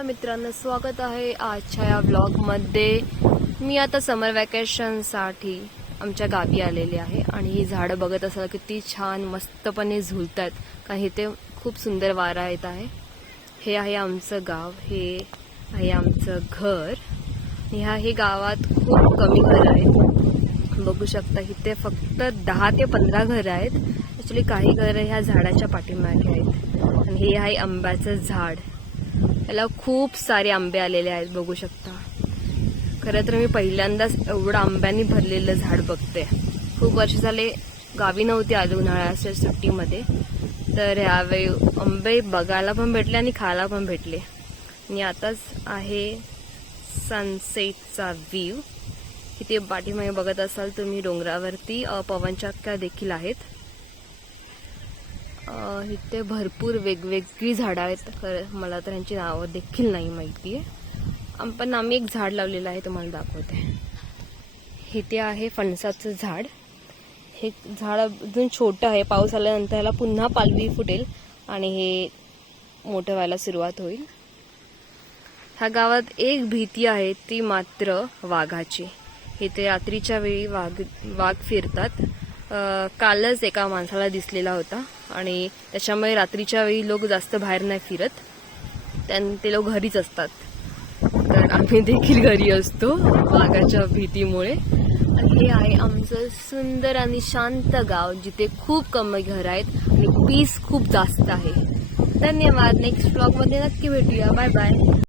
नमस्कार मित्रांनो, स्वागत आहे आजच्या या ब्लॉगमध्ये। मी आता समर वॅकेशनसाठी आमच्या गावी आलेले आहे आणि ही झाडं बघत असाल किती छान मस्तपणे झुलतात, कारण इथे खूप सुंदर वारा येत आहे। हे आहे आमचं गाव, हे आहे आमचं घर। हे गावात खूप कमी घर आहेत, बघू शकता इथे फक्त 10 ते 15 घर आहेत। ॲक्च्युली काही घर ह्या झाडाच्या पाठीमागे आहेत आणि हे आहे आंब्याचं झाड। याला खूप सारे आंबे आलेले आहेत, बघू शकता। खरं तर मी पहिल्यांदाच एवढं आंब्यांनी भरलेलं झाड बघते। खूप वर्ष झाले गावी नव्हते आले उन्हाळ्याच्या सुट्टीमध्ये, तर यावेळी आंबे बघायला पण भेटले आणि खायला पण भेटले। आणि आताच आहे सनसेटचा व्ह्यू। इथे पाठीमागे बघत असाल तुम्ही डोंगरावरती पवनचक्क्या देखील आहेत। इथे भरपूर वेगवेगळी झाडं आहेत, मला तर यांची नावं देखील नाही माहिती आहे। पण आम्ही एक झाड लावलेलं आहे, तुम्हाला दाखवते। इथे आहे फणसाचं झाड। हे झाड अजून छोटं आहे, पाऊस आल्यानंतर ह्याला पुन्हा पालवी फुटेल आणि हे मोठं व्हायला सुरुवात होईल। ह्या गावात एक भीती आहे, ती मात्र वाघाची। इथे रात्रीच्या वेळी वाघ फिरतात। कालच एका माणसाला दिसलेला होता आणि त्याच्यामुळे रात्रीच्या वेळी लोक जास्त बाहेर नाही फिरत, ते लोक घरीच असतात। तर आम्ही देखील घरी असतो वाघाच्या भीतीमुळे। हे आहे आमचं सुंदर आणि शांत गाव, जिथे खूप कमी घर आहेत आणि पीस खूप जास्त आहे। धन्यवाद। नेक्स्ट ब्लॉगमध्ये नक्की भेटूया। Bye bye.